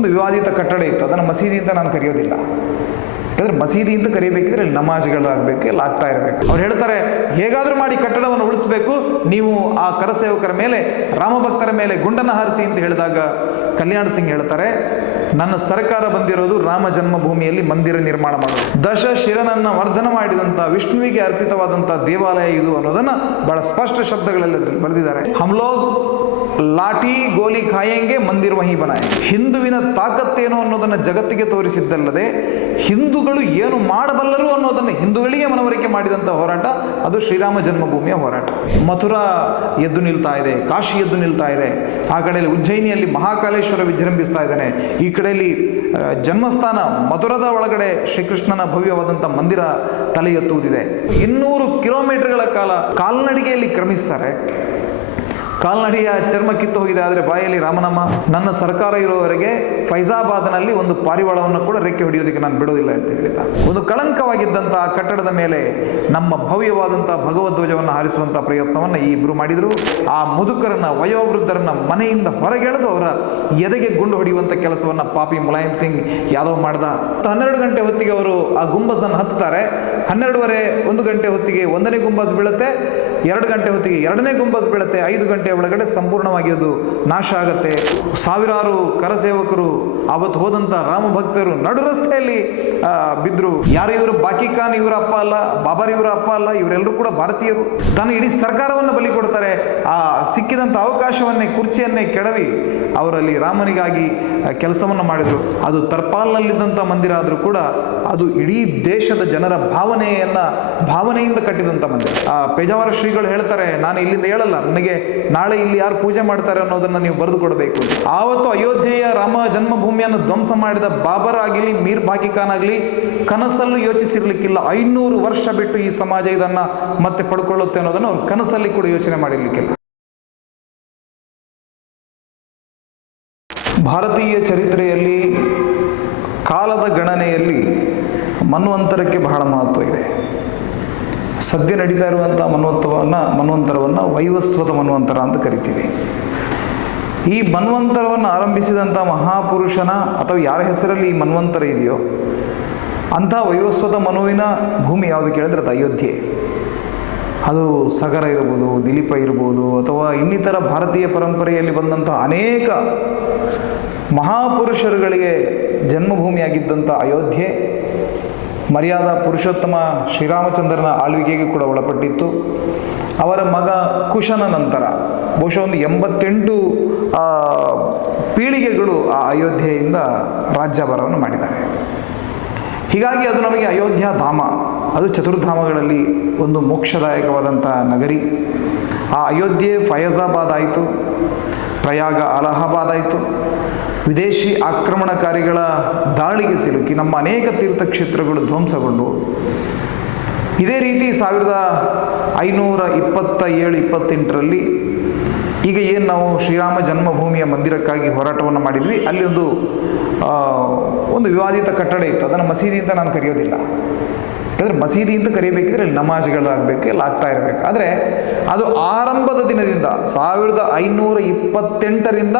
ಒಂದು ವಿವಾದಿತ ಕಟ್ಟಡ ಇತ್ತು. ಅದನ್ನು ಮಸೀದಿ ಅಂತ ನಾನು ಕರೆಯೋದಿಲ್ಲ. ಯಾಕಂದ್ರೆ ಮಸೀದಿ ಅಂತ ಕರಿಬೇಕಿದ್ರೆ ನಮಾಜ್ಗಳಾಗಬೇಕು, ಎಲ್ಲ ಆಗ್ತಾ ಇರಬೇಕು. ಅವ್ರು ಹೇಳ್ತಾರೆ, ಹೇಗಾದರೂ ಮಾಡಿ ಕಟ್ಟಡವನ್ನು ಉಳಿಸ್ಬೇಕು. ನೀವು ಆ ಕರಸೇವಕರ ಮೇಲೆ, ರಾಮಭಕ್ತರ ಮೇಲೆ ಗುಂಡನ ಹಾರಿಸಿ ಅಂತ ಹೇಳಿದಾಗ ಕಲ್ಯಾಣ ಸಿಂಗ್ ಹೇಳ್ತಾರೆ, ನನ್ನ ಸರ್ಕಾರ ಬಂದಿರೋದು ರಾಮ ಜನ್ಮಭೂಮಿಯಲ್ಲಿ ಮಂದಿರ ನಿರ್ಮಾಣ ಮಾಡೋದು. ದಶ ಶಿರನನ್ನ ವರ್ಧನ ಮಾಡಿದಂಥ ವಿಷ್ಣುವಿಗೆ ಅರ್ಪಿತವಾದಂಥ ದೇವಾಲಯ ಇದು ಅನ್ನೋದನ್ನ ಬಹಳ ಸ್ಪಷ್ಟ ಶಬ್ದಗಳಲ್ಲಿ ಬರೆದಿದ್ದಾರೆ. ಹಮ್ ಲೋಗ್ ಲಾಠಿ ಗೋಲಿ ಖಾಯಂಗೆ ಮಂದಿರ ವಹಿ ಬನಾಯ. ಹಿಂದುವಿನ ತಾಕತ್ತೇನು ಅನ್ನೋದನ್ನು ಜಗತ್ತಿಗೆ ತೋರಿಸಿದ್ದಲ್ಲದೆ, ಹಿಂದೂಗಳು ಏನು ಮಾಡಬಲ್ಲರು ಅನ್ನೋದನ್ನು ಹಿಂದೂಗಳಿಗೆ ಮನವರಿಕೆ ಮಾಡಿದಂಥ ಹೋರಾಟ, ಅದು ಶ್ರೀರಾಮ ಜನ್ಮಭೂಮಿಯ ಹೋರಾಟ. ಮಥುರಾ ಎದ್ದು ನಿಲ್ತಾ ಇದೆ, ಕಾಶಿ ಎದ್ದು ನಿಲ್ತಾ ಇದೆ. ಆ ಕಡೆಯಲ್ಲಿ ಉಜ್ಜಯಿನಿಯಲ್ಲಿ ಮಹಾಕಾಲೇಶ್ವರ ವಿಜೃಂಭಿಸ್ತಾ ಇದ್ದಾನೆ. ಈ ಕಡೆಯಲ್ಲಿ ಜನ್ಮಸ್ಥಾನ ಮಧುರದ ಒಳಗಡೆ ಶ್ರೀಕೃಷ್ಣನ ಭವ್ಯವಾದಂಥ ಮಂದಿರ ತಲೆ ಎತ್ತುವುದಿದೆ. ಇನ್ನೂರು ಕಿಲೋಮೀಟರ್ಗಳ ಕಾಲ ಕಾಲ್ನಡಿಗೆಯಲ್ಲಿ ಕ್ರಮಿಸ್ತಾರೆ. ಕಾಲ್ನಡಿಯ ಚರ್ಮ ಕಿತ್ತು ಹೋಗಿದೆ, ಆದರೆ ಬಾಯಲ್ಲಿ ರಾಮನಮ್ಮ, ನನ್ನ ಸರ್ಕಾರ ಇರುವವರೆಗೆ ಫೈಜಾಬಾದ್ನಲ್ಲಿ ಒಂದು ಪಾರಿವಾಳವನ್ನು ಕೂಡ ರೆಕ್ಕೆ ಹೊಡೆಯೋದಕ್ಕೆ ನಾನು ಬಿಡೋದಿಲ್ಲ ಅಂತ ಹೇಳಿದ. ಒಂದು ಕಳಂಕವಾಗಿದ್ದಂಥ ಕಟ್ಟಡದ ಮೇಲೆ ನಮ್ಮ ಭವ್ಯವಾದಂಥ ಭಗವಧ್ವಜವನ್ನು ಹಾರಿಸುವಂಥ ಪ್ರಯತ್ನವನ್ನು ಈ ಇಬ್ಬರು ಮಾಡಿದರು. ಆ ಮುದುಕರನ್ನ, ವಯೋವೃದ್ಧರನ್ನ ಮನೆಯಿಂದ ಹೊರಗೆಳೆದು ಅವರ ಎದೆಗೆ ಗುಂಡು ಹೊಡೆಯುವಂಥ ಕೆಲಸವನ್ನು ಪಾಪಿ ಮುಲಾಯಂ ಸಿಂಗ್ ಯಾದವ್ ಮಾಡ್ದ. ಹನ್ನೆರಡು ಗಂಟೆ ಹೊತ್ತಿಗೆ ಅವರು ಆ ಗುಂಬಸನ್ನು ಹತ್ತಾರೆ ಹನ್ನೆರಡುವರೆ ಒಂದು ಗಂಟೆ ಹೊತ್ತಿಗೆ ಒಂದನೇ ಗುಂಬಸ್ ಬೀಳುತ್ತೆ. ಎರಡು ಗಂಟೆ ಹೊತ್ತಿಗೆ ಎರಡನೇ ಗುಂಬಸ್ ಬೀಳುತ್ತೆ. ಐದು ಗಂಟೆ ಒಳಗಡೆ ಸಂಪೂರ್ಣವಾಗಿ ಅದು ನಾಶ ಆಗುತ್ತೆ. ಸಾವಿರಾರು ಕರಸೇವಕರು ಆವತ್ತು ಹೋದಂಥ ರಾಮ ಭಕ್ತರು ನಡು ರಸ್ತೆಯಲ್ಲಿ ಬಿದ್ದರು ಯಾರು ಇವರು, ಬಾಕಿ ಖಾನ್ ಇವರ ಅಪ್ಪ ಅಲ್ಲ, ಬಾಬರ್ ಇವರ ಅಪ್ಪ ಅಲ್ಲ, ಇವರೆಲ್ಲರೂ ಕೂಡ ಭಾರತೀಯರು. ತನ್ನ ಇಡೀ ಸರ್ಕಾರವನ್ನು ಬಲಿ ಕೊಡ್ತಾರೆ. ಆ ಸಿಕ್ಕಿದಂಥ ಅವಕಾಶವನ್ನೇ, ಕುರ್ಚಿಯನ್ನೇ ಕೆಡವಿ ಅವರಲ್ಲಿ ರಾಮನಿಗಾಗಿ ಕೆಲಸವನ್ನು ಮಾಡಿದರು. ಅದು ತರ್ಪಾಲ್ನಲ್ಲಿದ್ದಂಥ ಮಂದಿರ ಆದರೂ ಕೂಡ ಅದು ಇಡೀ ದೇಶದ ಜನರ ಭಾವನೆಯನ್ನು, ಭಾವನೆಯಿಂದ ಕಟ್ಟಿದಂಥ ಮಂದಿರ. ಆ, ಪೇಜಾವರ ಶ್ರೀಗಳು ಹೇಳ್ತಾರೆ, ನಾನು ಇಲ್ಲಿಂದ ಹೇಳಲ್ಲ, ನನಗೆ ನಾಳೆ ಇಲ್ಲಿ ಯಾರು ಪೂಜೆ ಮಾಡ್ತಾರೆ ಅನ್ನೋದನ್ನು ನೀವು ಬರೆದು ಕೊಡಬೇಕು ಆವತ್ತು ಅಯೋಧ್ಯೆಯ ರಾಮ ಜನ್ಮಭೂಮಿಯನ್ನು ಧ್ವಂಸ ಮಾಡಿದ ಬಾಬರ್ ಆಗಲಿ ಮೀರ್ ಬಾಕಿ ಖಾನ್ ಆಗಲಿ ಕನಸಲ್ಲೂ ಯೋಚಿಸಿರ್ಲಿಕ್ಕಿಲ್ಲ. ಐನೂರು ವರ್ಷ ಬಿಟ್ಟು ಈ ಸಮಾಜ ಇದನ್ನ ಮತ್ತೆ ಪಡ್ಕೊಳ್ಳುತ್ತೆ ಅನ್ನೋದನ್ನು ಅವ್ರು ಕನಸಲ್ಲಿ ಕೂಡ ಯೋಚನೆ ಮಾಡಿರ್ಲಿಕ್ಕಿಲ್ಲ. ಭಾರತೀಯ ಚರಿತ್ರೆಯಲ್ಲಿ, ಕಾಲದ ಗಣನೆಯಲ್ಲಿ ಮನ್ವಂತರಕ್ಕೆ ಬಹಳ ಮಹತ್ವ ಇದೆ. ಸದ್ಯ ನಡೀತಾ ಇರುವಂತಹ ಮನ್ವಂತರವನ್ನು ಮನ್ವಂತರವನ್ನ ವೈವಸ್ವತ ಮನ್ವಂತರ ಅಂತ ಕರಿತೀವಿ. ಈ ಮನ್ವಂತರವನ್ನು ಆರಂಭಿಸಿದಂಥ ಮಹಾಪುರುಷನ ಅಥವಾ ಯಾರ ಹೆಸರಲ್ಲಿ ಈ ಮನ್ವಂತರ ಇದೆಯೋ ಅಂಥ ವೈವಸ್ವತ ಮನುವಿನ ಭೂಮಿ ಯಾವುದು ಕೇಳಿದ್ರೆ ಅದು ಅಯೋಧ್ಯೆ. ಅದು ಸಗರ ಇರ್ಬೋದು, ದಿಲೀಪ ಇರ್ಬೋದು, ಅಥವಾ ಇನ್ನಿತರ ಭಾರತೀಯ ಪರಂಪರೆಯಲ್ಲಿ ಬಂದಂಥ ಅನೇಕ ಮಹಾಪುರುಷರುಗಳಿಗೆ ಜನ್ಮಭೂಮಿಯಾಗಿದ್ದಂಥ ಅಯೋಧ್ಯೆ, ಮರ್ಯಾದಾ ಪುರುಷೋತ್ತಮ ಶ್ರೀರಾಮಚಂದ್ರನ ಆಳ್ವಿಕೆಗೆ ಕೂಡ ಒಳಪಟ್ಟಿತ್ತು. ಅವರ ಮಗ ಕುಶನ ನಂತರ ಬಹುಶಃ ಒಂದು ಎಂಬತ್ತೆಂಟು ಪೀಳಿಗೆಗಳು ಆ ಅಯೋಧ್ಯೆಯಿಂದ ರಾಜ್ಯಭಾರವನ್ನು ಮಾಡಿದ್ದಾರೆ. ಹೀಗಾಗಿ ಅದು ನಮಗೆ ಅಯೋಧ್ಯ ಧಾಮ, ಅದು ಚತುರ್ಧಾಮಗಳಲ್ಲಿ ಒಂದು ಮೋಕ್ಷದಾಯಕವಾದಂಥ ನಗರಿ. ಆ ಅಯೋಧ್ಯೆ ಫಯಜಾಬಾದ್ ಆಯಿತು, ಪ್ರಯಾಗ ಅಲಹಾಬಾದ್ ಆಯಿತು. ವಿದೇಶಿ ಆಕ್ರಮಣಕಾರಿಗಳ ದಾಳಿಗೆ ಸಿಲುಕಿ ನಮ್ಮ ಅನೇಕ ತೀರ್ಥಕ್ಷೇತ್ರಗಳು ಧ್ವಂಸಗೊಂಡು ಇದೇ ರೀತಿ ಸಾವಿರದ ಐನೂರ ಇಪ್ಪತ್ತ ಏಳು, ಇಪ್ಪತ್ತೆಂಟರಲ್ಲಿ ಈಗ ಏನು ನಾವು ಶ್ರೀರಾಮ ಜನ್ಮಭೂಮಿಯ ಮಂದಿರಕ್ಕಾಗಿ ಹೋರಾಟವನ್ನು ಮಾಡಿದ್ವಿ. ಅಲ್ಲಿ ಒಂದು ಒಂದು ವಿವಾದಿತ ಕಟ್ಟಡ ಇತ್ತು. ಅದನ್ನು ಮಸೀದಿ ಅಂತ ನಾನು ಕರೆಯೋದಿಲ್ಲ. ಯಾಕಂದರೆ ಮಸೀದಿ ಅಂತ ಕರಿಬೇಕಿದ್ರೆ ಅಲ್ಲಿ ನಮಾಜ್ಗಳಾಗಬೇಕು, ಎಲ್ಲ ಆಗ್ತಾ ಇರಬೇಕು. ಆದರೆ ಅದು ಆರಂಭದ ದಿನದಿಂದ ಸಾವಿರದ ಐನೂರ ಇಪ್ಪತ್ತೆಂಟರಿಂದ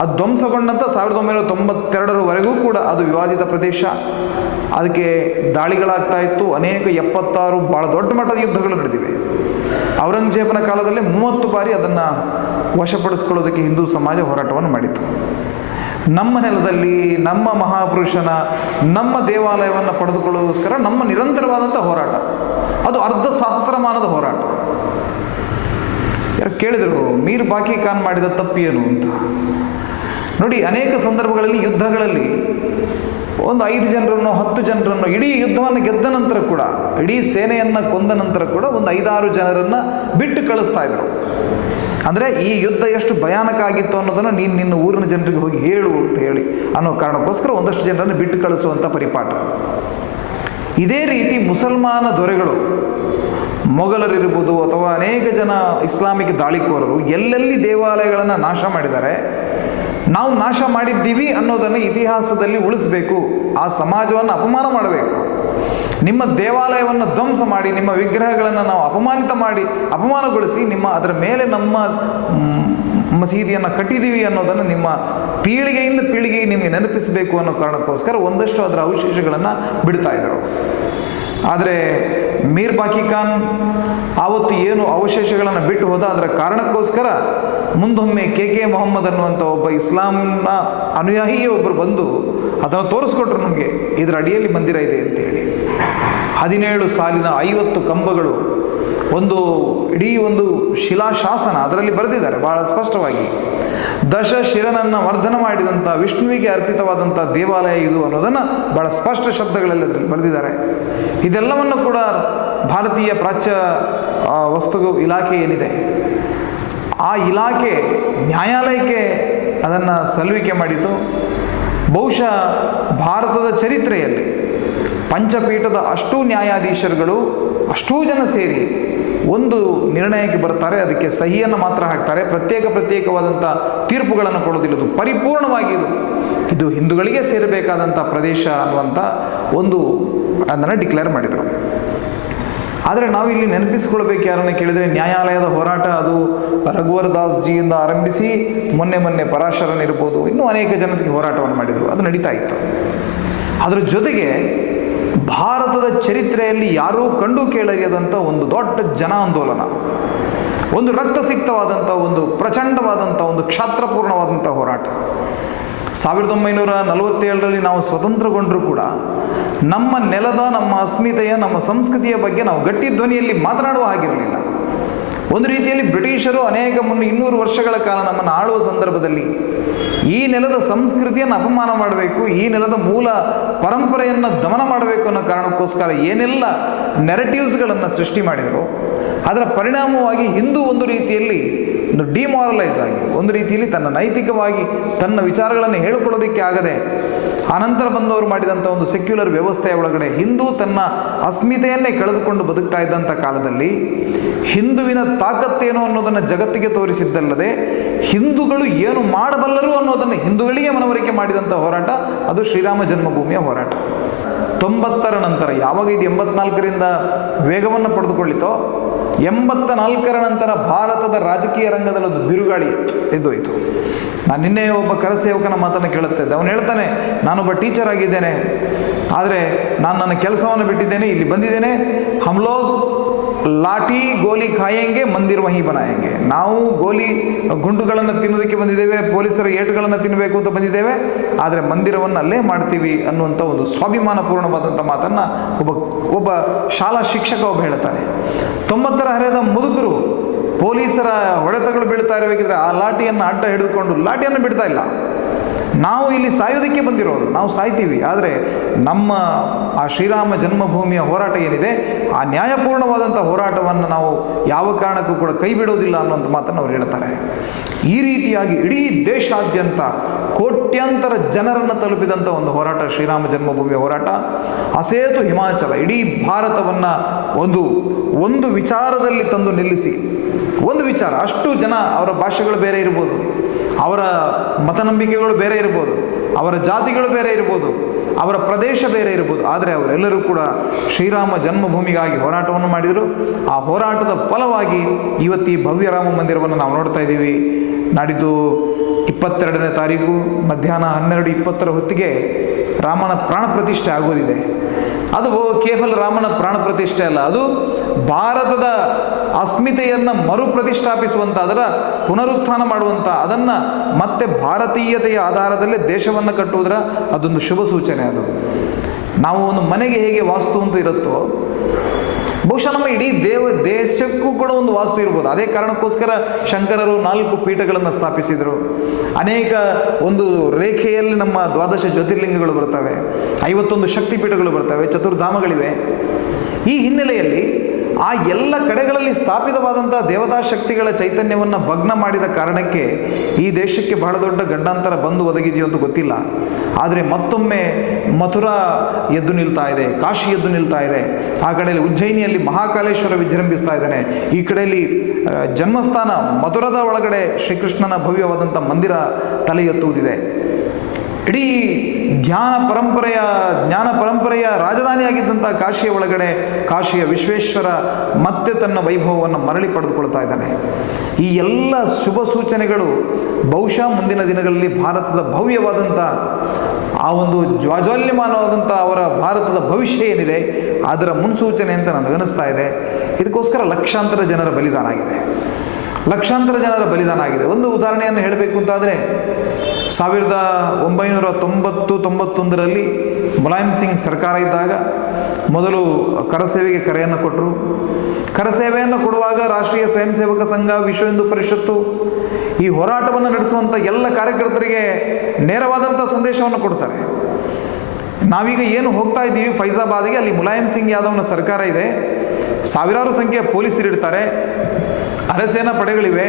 ಅದು ಧ್ವಂಸಗೊಂಡಂಥ ಸಾವಿರದ ಒಂಬೈನೂರ ತೊಂಬತ್ತೆರಡರವರೆಗೂ ಕೂಡ ಅದು ವಿವಾದಿತ ಪ್ರದೇಶ. ಅದಕ್ಕೆ ದಾಳಿಗಳಾಗ್ತಾ ಇತ್ತು. ಅನೇಕ ಎಪ್ಪತ್ತಾರು ಭಾಳ ದೊಡ್ಡ ಮಟ್ಟದ ಯುದ್ಧಗಳು ನಡೆದಿವೆ. ಔರಂಗಜೇಬನ ಕಾಲದಲ್ಲಿ ಮೂವತ್ತು ಬಾರಿ ಅದನ್ನು ವಶಪಡಿಸ್ಕೊಳ್ಳೋದಕ್ಕೆ ಹಿಂದೂ ಸಮಾಜ ಹೋರಾಟವನ್ನು ಮಾಡಿತು. ನಮ್ಮ ನೆಲದಲ್ಲಿ ನಮ್ಮ ಮಹಾಪುರುಷನ, ನಮ್ಮ ದೇವಾಲಯವನ್ನು ಪಡೆದುಕೊಳ್ಳೋದಕ್ಕೋಸ್ಕರ ನಮ್ಮ ನಿರಂತರವಾದಂಥ ಹೋರಾಟ. ಅದು ಅರ್ಧ ಸಹಸ್ರಮಾನದ ಹೋರಾಟ. ಯಾರು ಕೇಳಿದರು, ಮೀರ್ ಬಾಕಿ ಖಾನ್ ಮಾಡಿದ ತಪ್ಪೇನು ಅಂತ. ನೋಡಿ, ಅನೇಕ ಸಂದರ್ಭಗಳಲ್ಲಿ ಯುದ್ಧಗಳಲ್ಲಿ ಒಂದು ಐದು ಜನರನ್ನು, ಹತ್ತು ಜನರನ್ನು, ಇಡೀ ಯುದ್ಧವನ್ನು ಗೆದ್ದ ನಂತರ ಕೂಡ, ಇಡೀ ಸೇನೆಯನ್ನು ಕೊಂದ ನಂತರ ಕೂಡ ಒಂದು ಐದಾರು ಜನರನ್ನು ಬಿಟ್ಟು ಕಳಿಸ್ತಾ ಇದ್ರು. ಅಂದರೆ ಈ ಯುದ್ಧ ಎಷ್ಟು ಭಯಾನಕ ಆಗಿತ್ತು ಅನ್ನೋದನ್ನು ನೀನು ನಿನ್ನ ಊರಿನ ಜನರಿಗೆ ಹೋಗಿ ಹೇಳು ಅಂತ ಹೇಳಿ ಅನ್ನೋ ಕಾರಣಕ್ಕೋಸ್ಕರ ಒಂದಷ್ಟು ಜನರನ್ನು ಬಿಟ್ಟು ಕಳಿಸುವಂಥ ಪರಿಪಾಠ. ಇದೇ ರೀತಿ ಮುಸಲ್ಮಾನ ದೊರೆಗಳು, ಮೊಘಲರಿರ್ಬೋದು ಅಥವಾ ಅನೇಕ ಜನ ಇಸ್ಲಾಮಿಕ್ ದಾಳಿಕೋರರು, ಎಲ್ಲೆಲ್ಲಿ ದೇವಾಲಯಗಳನ್ನು ನಾಶ ಮಾಡಿದ್ದಾರೆ ನಾವು ನಾಶ ಮಾಡಿದ್ದೀವಿ ಅನ್ನೋದನ್ನು ಇತಿಹಾಸದಲ್ಲಿ ಉಳಿಸಬೇಕು. ಆ ಸಮಾಜವನ್ನು ಅಪಮಾನ ಮಾಡಬೇಕು. ನಿಮ್ಮ ದೇವಾಲಯವನ್ನು ಧ್ವಂಸ ಮಾಡಿ, ನಿಮ್ಮ ವಿಗ್ರಹಗಳನ್ನು ನಾವು ಅಪಮಾನಿತ ಮಾಡಿ, ಅಪಮಾನಗೊಳಿಸಿ ನಿಮ್ಮ ಅದರ ಮೇಲೆ ನಮ್ಮ ಮಸೀದಿಯನ್ನು ಕಟ್ಟಿದ್ದೀವಿ ಅನ್ನೋದನ್ನು ನಿಮ್ಮ ಪೀಳಿಗೆಯಿಂದ ಪೀಳಿಗೆಗೆ ನಿಮಗೆ ನೆನಪಿಸಬೇಕು ಅನ್ನೋ ಕಾರಣಕ್ಕೋಸ್ಕರ ಒಂದಷ್ಟು ಅದರ ಅವಶೇಷಗಳನ್ನು ಬಿಡ್ತಾ ಇದ್ದರು. ಆದರೆ ಮೀರ್ ಬಾಕಿ ಖಾನ್ ಆವತ್ತು ಏನು ಅವಶೇಷಗಳನ್ನು ಬಿಟ್ಟು ಹೋದ ಅದರ ಕಾರಣಕ್ಕೋಸ್ಕರ ಮುಂದೊಮ್ಮೆ ಕೆ ಕೆ ಮೊಹಮ್ಮದ್ ಅನ್ನುವಂಥ ಒಬ್ಬ ಇಸ್ಲಾಂನ ಅನುಯಾಯಿಯೇ ಒಬ್ಬರು ಬಂದು ಅದನ್ನು ತೋರಿಸ್ಕೊಟ್ರು ನಮಗೆ, ಇದರ ಅಡಿಯಲ್ಲಿ ಮಂದಿರ ಇದೆ ಅಂತೇಳಿ. ಹದಿನೇಳು ಸಾಲಿನ ಐವತ್ತು ಕಂಬಗಳು, ಒಂದು ಇಡೀ ಒಂದು ಶಿಲಾಶಾಸನ ಅದರಲ್ಲಿ ಬರೆದಿದ್ದಾರೆ ಬಹಳ ಸ್ಪಷ್ಟವಾಗಿ. ದಶ ಶಿರನನ್ನು ವರ್ಧನ ಮಾಡಿದಂಥ ವಿಷ್ಣುವಿಗೆ ಅರ್ಪಿತವಾದಂಥ ದೇವಾಲಯ ಇದು ಅನ್ನೋದನ್ನು ಬಹಳ ಸ್ಪಷ್ಟ ಶಬ್ದಗಳಲ್ಲಿ ಅದರಲ್ಲಿ ಬರೆದಿದ್ದಾರೆ. ಇದೆಲ್ಲವನ್ನು ಕೂಡ ಭಾರತೀಯ ಪ್ರಾಚ್ಯ ವಸ್ತು ಇಲಾಖೆ ಏನಿದೆ ಆ ಇಲಾಖೆ, ನ್ಯಾಯಾಲಯಕ್ಕೆ ಅದನ್ನು ಸಲ್ಲುವಿಕೆ ಮಾಡಿತು. ಬಹುಶಃ ಭಾರತದ ಚರಿತ್ರೆಯಲ್ಲಿ ಪಂಚಪೀಠದ ಅಷ್ಟೂ ನ್ಯಾಯಾಧೀಶರುಗಳು, ಅಷ್ಟೂ ಜನ ಸೇರಿ ಒಂದು ನಿರ್ಣಯಕ್ಕೆ ಬರ್ತಾರೆ, ಅದಕ್ಕೆ ಸಹಿಯನ್ನು ಮಾತ್ರ ಹಾಕ್ತಾರೆ. ಪ್ರತ್ಯೇಕ ಪ್ರತ್ಯೇಕವಾದಂಥ ತೀರ್ಪುಗಳನ್ನು ಕೊಡೋದಿಲ್ಲ. ಇದು ಪರಿಪೂರ್ಣವಾಗಿ ಇದು ಇದು ಹಿಂದೂಗಳಿಗೆ ಸೇರಬೇಕಾದಂಥ ಪ್ರದೇಶ ಅನ್ನುವಂಥ ಒಂದು ಅದನ್ನು ಡಿಕ್ಲೇರ್ ಮಾಡಿದರು. ಆದರೆ ನಾವು ಇಲ್ಲಿ ನೆನಪಿಸಿಕೊಳ್ಬೇಕು ಯಾರನ್ನ ಕೇಳಿದರೆ ನ್ಯಾಯಾಲಯದ ಹೋರಾಟ ಅದು ರಘುವರ ದಾಸ್ ಜಿಯಿಂದ ಆರಂಭಿಸಿ ಮೊನ್ನೆ ಮೊನ್ನೆ ಪರಾಶರನಿರ್ಬೋದು ಇನ್ನೂ ಅನೇಕ ಜನತೆಗೆ ಹೋರಾಟವನ್ನು ಮಾಡಿದರು, ಅದು ನಡೀತಾ ಇತ್ತು. ಅದರ ಜೊತೆಗೆ ಭಾರತದ ಚರಿತ್ರೆಯಲ್ಲಿ ಯಾರೂ ಕಂಡು ಕೇಳರಿಯದಂಥ ಒಂದು ದೊಡ್ಡ ಜನ ಆಂದೋಲನ ಒಂದು ರಕ್ತಸಿಕ್ತವಾದಂಥ ಒಂದು ಪ್ರಚಂಡವಾದಂಥ ಒಂದು ಕ್ಷಾತ್ರಪೂರ್ಣವಾದಂಥ ಹೋರಾಟ. ಸಾವಿರದ ಒಂಬೈನೂರ ನಲವತ್ತೇಳರಲ್ಲಿ ನಾವು ಸ್ವತಂತ್ರಗೊಂಡರೂ ಕೂಡ ನಮ್ಮ ನೆಲದ, ನಮ್ಮ ಅಸ್ಮಿತೆಯ, ನಮ್ಮ ಸಂಸ್ಕೃತಿಯ ಬಗ್ಗೆ ನಾವು ಗಟ್ಟಿ ಧ್ವನಿಯಲ್ಲಿ ಮಾತನಾಡುವ ಹಾಗಿರಲಿಲ್ಲ. ಒಂದು ರೀತಿಯಲ್ಲಿ ಬ್ರಿಟಿಷರು ಅನೇಕ ಮುನ್ನ ಇನ್ನೂರು ವರ್ಷಗಳ ಕಾಲ ನಮ್ಮನ್ನು ಆಳುವ ಸಂದರ್ಭದಲ್ಲಿ ಈ ನೆಲದ ಸಂಸ್ಕೃತಿಯನ್ನು ಅಪಮಾನ ಮಾಡಬೇಕು, ಈ ನೆಲದ ಮೂಲ ಪರಂಪರೆಯನ್ನು ದಮನ ಮಾಡಬೇಕು ಅನ್ನೋ ಕಾರಣಕ್ಕೋಸ್ಕರ ಏನೆಲ್ಲ ನೆರೆಟಿವ್ಸ್ಗಳನ್ನು ಸೃಷ್ಟಿ ಮಾಡಿದರು, ಅದರ ಪರಿಣಾಮವಾಗಿ ಹಿಂದೂ ಒಂದು ರೀತಿಯಲ್ಲಿ ಡಿಮಾರಲೈಸ್ ಆಗಿ ಒಂದು ರೀತಿಯಲ್ಲಿ ತನ್ನ ನೈತಿಕವಾಗಿ ತನ್ನ ವಿಚಾರಗಳನ್ನು ಹೇಳಿಕೊಳ್ಳೋದಕ್ಕೆ ಆಗದೆ ಅನಂತರ ಬಂದವರು ಮಾಡಿದಂಥ ಒಂದು ಸೆಕ್ಯುಲರ್ ವ್ಯವಸ್ಥೆಯ ಒಳಗಡೆ ಹಿಂದೂ ತನ್ನ ಅಸ್ಮಿತೆಯನ್ನೇ ಕಳೆದುಕೊಂಡು ಬದುಕ್ತಾ ಇದ್ದಂಥ ಕಾಲದಲ್ಲಿ ಹಿಂದುವಿನ ತಾಕತ್ತೇನು ಅನ್ನೋದನ್ನು ಜಗತ್ತಿಗೆ ತೋರಿಸಿದ್ದಲ್ಲದೆ ಹಿಂದೂಗಳು ಏನು ಮಾಡಬಲ್ಲರು ಅನ್ನೋದನ್ನು ಹಿಂದೂಗಳಿಗೆ ಮನವರಿಕೆ ಮಾಡಿದಂಥ ಹೋರಾಟ ಅದು ಶ್ರೀರಾಮ ಜನ್ಮಭೂಮಿಯ ಹೋರಾಟ. ತೊಂಬತ್ತರ ನಂತರ ಯಾವಾಗ ಇದು ಎಂಬತ್ನಾಲ್ಕರಿಂದ ವೇಗವನ್ನು ಪಡೆದುಕೊಳ್ಳಿತೋ ಎಂಬತ್ತ ನಾಲ್ಕರ ನಂತರ ಭಾರತದ ರಾಜಕೀಯ ರಂಗದಲ್ಲಿ ಒಂದು ಬಿರುಗಾಳಿ ಎದ್ದೋಯಿತು. ನಾನು ನಿನ್ನೆ ಒಬ್ಬ ಕರಸೇವಕನ ಮಾತನ್ನು ಕೇಳುತ್ತೆ ಅವನು ಹೇಳ್ತಾನೆ ನಾನೊಬ್ಬ ಟೀಚರ್ ಆಗಿದ್ದೇನೆ. ಆದರೆ ನಾನು ನನ್ನ ಕೆಲಸವನ್ನು ಬಿಟ್ಟಿದ್ದೇನೆ, ಇಲ್ಲಿ ಬಂದಿದ್ದೇನೆ. ಹಮ್ ಲೋಗ್ ಲಾಠಿ ಗೋಲಿ ಖಾಯಂಗೆ ಮಂದಿರ್ ವಹಿ ಬನಾಯಂಗೆ. ನಾವು ಗೋಲಿ ಗುಂಡುಗಳನ್ನು ತಿನ್ನೋದಕ್ಕೆ ಬಂದಿದ್ದೇವೆ, ಪೊಲೀಸರ ಏಟುಗಳನ್ನು ತಿನ್ನಬೇಕು ಅಂತ ಬಂದಿದ್ದೇವೆ, ಆದರೆ ಮಂದಿರವನ್ನು ಅಲ್ಲೇ ಮಾಡ್ತೀವಿ ಅನ್ನುವಂಥ ಒಂದು ಸ್ವಾಭಿಮಾನಪೂರ್ಣವಾದಂಥ ಮಾತನ್ನು ಒಬ್ಬ ಒಬ್ಬ ಶಾಲಾ ಶಿಕ್ಷಕ ಒಬ್ಬ ಹೇಳ್ತಾನೆ ತೊಂಬತ್ತರ ಹರೆಯದ ಮುದುಕರು ಪೊಲೀಸರ ಹೊಡೆತಗಳು ಬೀಳ್ತಾ ಇರಬೇಕಿದ್ರೆ ಆ ಲಾಠಿಯನ್ನು ಅಡ್ಡ ಹಿಡಿದುಕೊಂಡು ಲಾಠಿಯನ್ನು ಬಿಡ್ತಾ ಇಲ್ಲ. ನಾವು ಇಲ್ಲಿ ಸಾಯೋದಕ್ಕೆ ಬಂದಿರೋರು ನಾವು ಸಾಯ್ತೀವಿ. ಆದರೆ ನಮ್ಮ ಆ ಶ್ರೀರಾಮ ಜನ್ಮಭೂಮಿಯ ಹೋರಾಟ ಏನಿದೆ, ಆ ನ್ಯಾಯಪೂರ್ಣವಾದಂಥ ಹೋರಾಟವನ್ನು ನಾವು ಯಾವ ಕಾರಣಕ್ಕೂ ಕೂಡ ಕೈ ಬಿಡೋದಿಲ್ಲ ಅನ್ನುವಂಥ ಮಾತನ್ನು ಅವ್ರು ಹೇಳ್ತಾರೆ. ಈ ರೀತಿಯಾಗಿ ಇಡೀ ದೇಶಾದ್ಯಂತ ಕೋಟ್ಯಾಂತರ ಜನರನ್ನು ತಲುಪಿದಂಥ ಒಂದು ಹೋರಾಟ, ಶ್ರೀರಾಮ ಜನ್ಮಭೂಮಿಯ ಹೋರಾಟ. ಅಸೇತು ಹಿಮಾಚಲ, ಇಡೀ ಭಾರತವನ್ನು ಒಂದು ಒಂದು ವಿಚಾರದಲ್ಲಿ ತಂದು ನಿಲ್ಲಿಸಿ. ಒಂದು ವಿಚಾರ, ಅಷ್ಟು ಜನ ಅವರ ಭಾಷೆಗಳು ಬೇರೆ ಇರ್ಬೋದು. ಅವರ ಮತನಂಬಿಕೆಗಳು ಬೇರೆ ಇರ್ಬೋದು, ಅವರ ಜಾತಿಗಳು ಬೇರೆ ಇರ್ಬೋದು, ಅವರ ಪ್ರದೇಶ ಬೇರೆ ಇರ್ಬೋದು, ಆದರೆ ಅವರೆಲ್ಲರೂ ಕೂಡ ಶ್ರೀರಾಮ ಜನ್ಮಭೂಮಿಗಾಗಿ ಹೋರಾಟವನ್ನು ಮಾಡಿದರು. ಆ ಹೋರಾಟದ ಫಲವಾಗಿ ಇವತ್ತು ಈ ಭವ್ಯ ರಾಮ ಮಂದಿರವನ್ನು ನಾವು ನೋಡ್ತಾ ಇದ್ದೀವಿ. ನಾಡಿದ್ದು ಇಪ್ಪತ್ತೆರಡನೇ ತಾರೀಕು, ಮಧ್ಯಾಹ್ನ ಹನ್ನೆರಡು ಇಪ್ಪತ್ತರ ಹೊತ್ತಿಗೆ ರಾಮನ ಪ್ರಾಣ ಪ್ರತಿಷ್ಠೆ ಆಗೋದಿದೆ. ಅದು ಕೇವಲ ರಾಮನ ಪ್ರಾಣ ಪ್ರತಿಷ್ಠೆ ಅಲ್ಲ, ಅದು ಭಾರತದ ಅಸ್ಮಿತೆಯನ್ನು ಮರುಪ್ರತಿಷ್ಠಾಪಿಸುವಂಥ ಅದರ ಪುನರುತ್ಥಾನ ಮಾಡುವಂಥ ಅದನ್ನು ಮತ್ತೆ ಭಾರತೀಯತೆಯ ಆಧಾರದಲ್ಲಿ ದೇಶವನ್ನು ಕಟ್ಟುವುದರ ಅದೊಂದು ಶುಭ ಸೂಚನೆ ಅದು. ನಾವು ಒಂದು ಮನೆಗೆ ಹೇಗೆ ವಾಸ್ತು ಅಂತ ಇರುತ್ತೋ, ಬಹುಶಃ ನಮ್ಮ ಇಡೀ ದೇವ, ದೇಶಕ್ಕೂ ಕೂಡ ಒಂದು ವಾಸ್ತು ಇರ್ಬೋದು. ಅದೇ ಕಾರಣಕ್ಕೋಸ್ಕರ ಶಂಕರರು ನಾಲ್ಕು ಪೀಠಗಳನ್ನು ಸ್ಥಾಪಿಸಿದರು. ಅನೇಕ ಒಂದು ರೇಖೆಯಲ್ಲಿ ನಮ್ಮ ದ್ವಾದಶ ಜ್ಯೋತಿರ್ಲಿಂಗಗಳು ಬರ್ತವೆ ಐವತ್ತೊಂದು ಶಕ್ತಿಪೀಠಗಳು ಬರ್ತವೆ ಚತುರ್ಧಾಮಗಳಿವೆ. ಈ ಹಿನ್ನೆಲೆಯಲ್ಲಿ ಆ ಎಲ್ಲ ಕಡೆಗಳಲ್ಲಿ ಸ್ಥಾಪಿತವಾದಂಥ ದೇವತಾ ಶಕ್ತಿಗಳ ಚೈತನ್ಯವನ್ನು ಭಗ್ನ ಮಾಡಿದ ಕಾರಣಕ್ಕೆ ಈ ದೇಶಕ್ಕೆ ಬಹಳ ದೊಡ್ಡ ಗಂಡಾಂತರ ಬಂದು ಒದಗಿದೆಯೋ ಅಂತ ಗೊತ್ತಿಲ್ಲ. ಆದರೆ ಮತ್ತೊಮ್ಮೆ ಮಥುರಾ ಎದ್ದು ನಿಲ್ತಾ ಇದೆ, ಕಾಶಿ ಎದ್ದು ನಿಲ್ತಾ ಇದೆ. ಆ ಕಡೆಯಲ್ಲಿ ಉಜ್ಜಯಿನಿಯಲ್ಲಿ ಮಹಾಕಾಲೇಶ್ವರ ವಿಜೃಂಭಿಸ್ತಾ ಇದ್ದಾನೆ. ಈ ಕಡೆಯಲ್ಲಿ ಜನ್ಮಸ್ಥಾನ ಮಥುರದ ಒಳಗಡೆ ಶ್ರೀಕೃಷ್ಣನ ಭವ್ಯವಾದಂಥ ಮಂದಿರ ತಲೆ ಎತ್ತುವುದಿದೆ. ಇಡೀ ಧ್ಯಾನ ಪರಂಪರೆಯ, ಜ್ಞಾನ ಪರಂಪರೆಯ ರಾಜಧಾನಿಯಾಗಿದ್ದಂಥ ಕಾಶಿಯ ಒಳಗಡೆ ಕಾಶಿಯ ವಿಶ್ವೇಶ್ವರ ಮತ್ತೆ ತನ್ನ ವೈಭವವನ್ನು ಮರಳಿ ಪಡೆದುಕೊಳ್ತಾ ಇದ್ದಾನೆ. ಈ ಎಲ್ಲ ಶುಭ ಸೂಚನೆಗಳು ಬಹುಶಃ ಮುಂದಿನ ದಿನಗಳಲ್ಲಿ ಭಾರತದ ಭವ್ಯವಾದಂಥ, ಆ ಒಂದು ಜ್ವಾಜ್ವಾಲ್ಯಮಾನವಾದಂಥ ಅವರ ಭಾರತದ ಭವಿಷ್ಯ ಏನಿದೆ, ಅದರ ಮುನ್ಸೂಚನೆ ಅಂತ ನನಗನ್ನಿಸ್ತಾ ಇದೆ. ಇದಕ್ಕೋಸ್ಕರ ಲಕ್ಷಾಂತರ ಜನರ ಬಲಿದಾನ ಆಗಿದೆ. ಲಕ್ಷಾಂತರ ಜನರ ಬಲಿದಾನ ಆಗಿದೆ. ಒಂದು ಉದಾಹರಣೆಯನ್ನು ಹೇಳಬೇಕು ಅಂತಾದರೆ ಸಾವಿರದ ಒಂಬೈನೂರ ತೊಂಬತ್ತು ತೊಂಬತ್ತೊಂದರಲ್ಲಿ ಮುಲಾಯಂ ಸಿಂಗ್ ಸರ್ಕಾರ ಇದ್ದಾಗ ಮೊದಲು ಕರಸೇವೆಗೆ ಕರೆಯನ್ನು ಕೊಟ್ಟರು. ಕರಸೇವೆಯನ್ನು ಕೊಡುವಾಗ ರಾಷ್ಟ್ರೀಯ ಸ್ವಯಂ ಸೇವಕ ಸಂಘ, ವಿಶ್ವ ಹಿಂದೂ ಪರಿಷತ್ತು ಈ ಹೋರಾಟವನ್ನು ನಡೆಸುವಂಥ ಎಲ್ಲ ಕಾರ್ಯಕರ್ತರಿಗೆ ನೇರವಾದಂಥ ಸಂದೇಶವನ್ನು ಕೊಡ್ತಾರೆ. ನಾವೀಗ ಏನು ಹೋಗ್ತಾ ಇದ್ದೀವಿ ಫೈಜಾಬಾದ್ಗೆ, ಅಲ್ಲಿ ಮುಲಾಯಂ ಸಿಂಗ್ ಯಾದವ್ನ ಸರ್ಕಾರ ಇದೆ. ಸಾವಿರಾರು ಸಂಖ್ಯೆಯ ಪೊಲೀಸರಿಡ್ತಾರೆ ಅರೆಸೇನಾ ಪಡೆಗಳಿವೆ.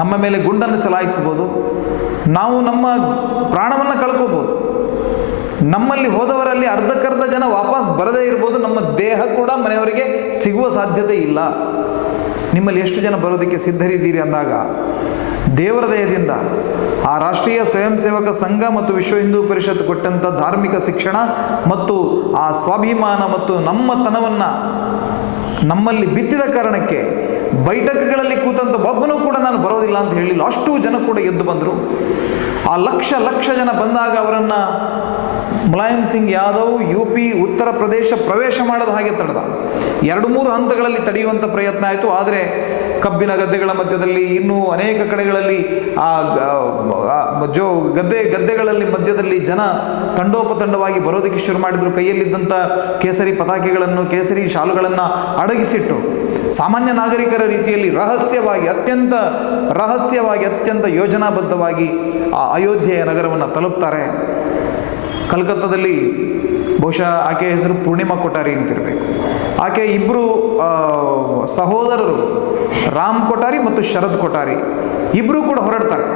ನಮ್ಮ ಮೇಲೆ ಗುಂಡನ್ನು ಚಲಾಯಿಸಬಹುದು. ನಾವು ನಮ್ಮ ಪ್ರಾಣವನ್ನು ಕಳ್ಕೋಬೋದು. ನಮ್ಮಲ್ಲಿ ಹೋದವರಲ್ಲಿ ಅರ್ಧಕ್ಕರ್ಧ ಜನ ವಾಪಸ್ ಬರದೇ ಇರ್ಬೋದು, ನಮ್ಮ ದೇಹ ಕೂಡ ಮನೆಯವರಿಗೆ ಸಿಗುವ ಸಾಧ್ಯತೆ ಇಲ್ಲ. ನಿಮ್ಮಲ್ಲಿ ಎಷ್ಟು ಜನ ಬರೋದಕ್ಕೆ ಸಿದ್ಧರಿದ್ದೀರಿ ಅಂದಾಗ, ದೇವರ ದಯದಿಂದ ಆ ರಾಷ್ಟ್ರೀಯ ಸ್ವಯಂ ಸೇವಕ ಸಂಘ ಮತ್ತು ವಿಶ್ವ ಹಿಂದೂ ಪರಿಷತ್ ಕೊಟ್ಟಂಥ ಧಾರ್ಮಿಕ ಶಿಕ್ಷಣ ಮತ್ತು ಆ ಸ್ವಾಭಿಮಾನ ಮತ್ತು ನಮ್ಮತನವನ್ನು ನಮ್ಮಲ್ಲಿ ಬಿತ್ತಿದ ಕಾರಣಕ್ಕೆ ಬೈಠಕ್ಗಳಲ್ಲಿ ಕೂತಂತ ಒಬ್ಬನೂ ಕೂಡ ನಾನು ಬರೋದಿಲ್ಲ ಅಂತ ಹೇಳಿಲ್ಲ ಅಷ್ಟು ಜನ ಕೂಡ ಎದ್ದು ಬಂದರು. ಆ ಲಕ್ಷ ಲಕ್ಷ ಜನ ಬಂದಾಗ ಅವರನ್ನು ಮುಲಾಯಂ ಸಿಂಗ್ ಯಾದವ್, ಯು ಪಿ, ಉತ್ತರ ಪ್ರದೇಶ ಪ್ರವೇಶ ಮಾಡದ ಹಾಗೆ ತಡೆದ. ಎರಡು ಮೂರು ಹಂತಗಳಲ್ಲಿ ತಡೆಯುವಂಥ ಪ್ರಯತ್ನ ಆಯಿತು. ಆದರೆ ಕಬ್ಬಿನ ಗದ್ದೆಗಳ ಮಧ್ಯದಲ್ಲಿ ಇನ್ನೂ ಅನೇಕ ಕಡೆಗಳಲ್ಲಿ ಆ ಜೋ, ಗದ್ದೆ, ಗದ್ದೆಗಳಲ್ಲಿ ಮಧ್ಯದಲ್ಲಿ ಜನ ತಂಡೋಪತಂಡವಾಗಿ ಬರೋದಕ್ಕೆ ಶುರು ಮಾಡಿದ್ರು. ಕೈಯಲ್ಲಿದ್ದಂಥ ಕೇಸರಿ ಪತಾಕೆಗಳನ್ನು, ಕೇಸರಿ ಶಾಲುಗಳನ್ನು ಅಡಗಿಸಿಟ್ಟು ಸಾಮಾನ್ಯ ನಾಗರಿಕರ ರೀತಿಯಲ್ಲಿ ರಹಸ್ಯವಾಗಿ ಅತ್ಯಂತ ರಹಸ್ಯವಾಗಿ ಅತ್ಯಂತ ಯೋಜನಾಬದ್ಧವಾಗಿ ಆ ಅಯೋಧ್ಯೆಯ ನಗರವನ್ನು ತಲುಪ್ತಾರೆ. ಕಲ್ಕತ್ತಾದಲ್ಲಿ ಬಹುಶಃ ಆಕೆಯ ಹೆಸರು ಪೂರ್ಣಿಮಾ ಕೊಠಾರಿ ಅಂತಿರಬೇಕು. ಆಕೆ ಇಬ್ಬರು ಸಹೋದರರು ರಾಮ್ ಕೊಠಾರಿ ಮತ್ತು ಶರದ್ ಕೊಠಾರಿ. ಇಬ್ಬರು ಕೂಡ ಹೊರಡ್ತಾರೆ.